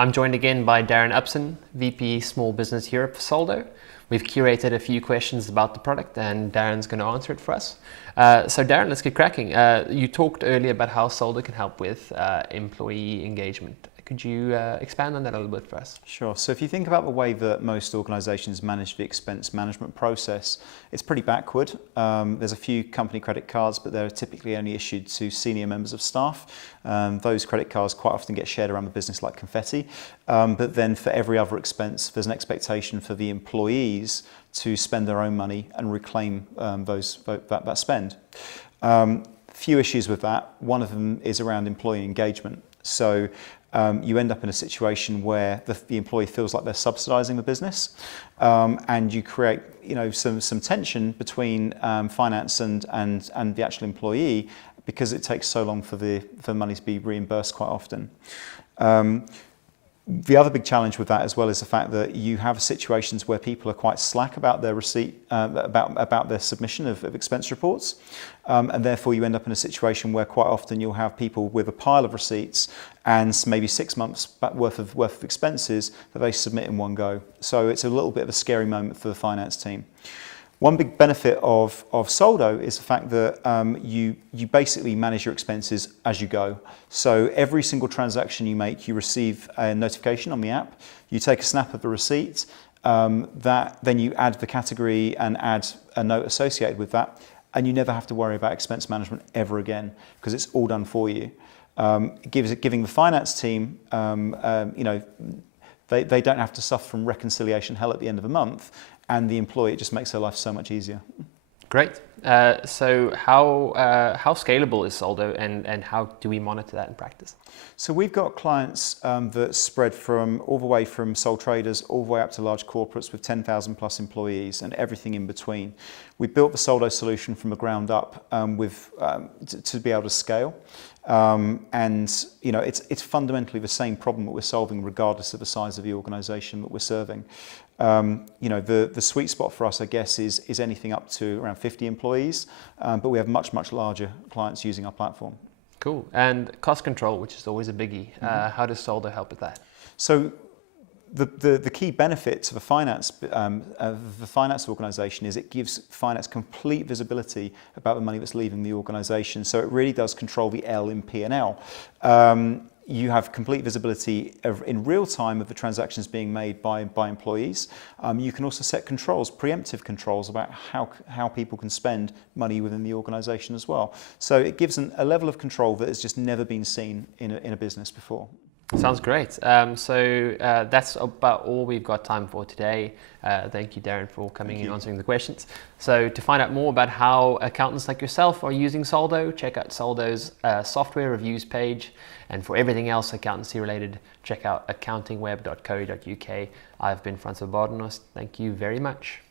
I'm joined again by Darren Upson, VP Small Business Europe for Soldo. We've curated a few questions about the product and Darren's going to answer it for us. So Darren, let's get cracking. You talked earlier about how Soldo can help with employee engagement. Could you expand on that a little bit for us? Sure. So if you think about the way that most organisations manage the expense management process, it's pretty backward. There's a few company credit cards, but they're typically only issued to senior members of staff. Those credit cards quite often get shared around the business like confetti. But then for every other expense, there's an expectation for the employees to spend their own money and reclaim that spend. Few issues with that. One of them is around employee engagement. So you end up in a situation where the employee feels like they're subsidising the business, and you create some tension between finance and the actual employee because it takes so long for the money to be reimbursed quite often. The other big challenge with that as well is the fact that you have situations where people are quite slack about their receipt, about their submission of expense reports, and therefore you end up in a situation where quite often you'll have people with a pile of receipts and maybe 6 months worth of expenses that they submit in one go. So it's a little bit of a scary moment for the finance team. One big benefit of Soldo is the fact that you basically manage your expenses as you go. So every single transaction you make, you receive a notification on the app. You take a snap of the receipt, then you add the category and add a note associated with that, and you never have to worry about expense management ever again because it's all done for you. Giving the finance team, they don't have to suffer from reconciliation hell at the end of the month, and the employee, it just makes their life so much easier. Great. So how scalable is Soldo, and how do we monitor that in practice? So we've got clients that spread from all the way from sole traders all the way up to large corporates with 10,000 plus employees and everything in between. We built the Soldo solution from the ground up to be able to scale. It's fundamentally the same problem that we're solving regardless of the size of the organisation that we're serving. The sweet spot for us, I guess, is anything up to around 50 employees, but we have much larger clients using our platform. Cool. And cost control, which is always a biggie. How does Soldo help with that? So the key benefit to the finance organisation is it gives finance complete visibility about the money that's leaving the organisation. So it really does control the L in P&L. You have complete visibility in real time of the transactions being made by employees. You can also set controls, preemptive controls about how people can spend money within the organisation as well. So it gives a level of control that has just never been seen in a business before. Sounds great. So that's about all we've got time for today. Thank you, Darren, for coming and answering the questions. So to find out more about how accountants like yourself are using Soldo, check out Soldo's software reviews page. And for everything else accountancy related, check out accountingweb.co.uk. I've been Francois Bardenos. Thank you very much.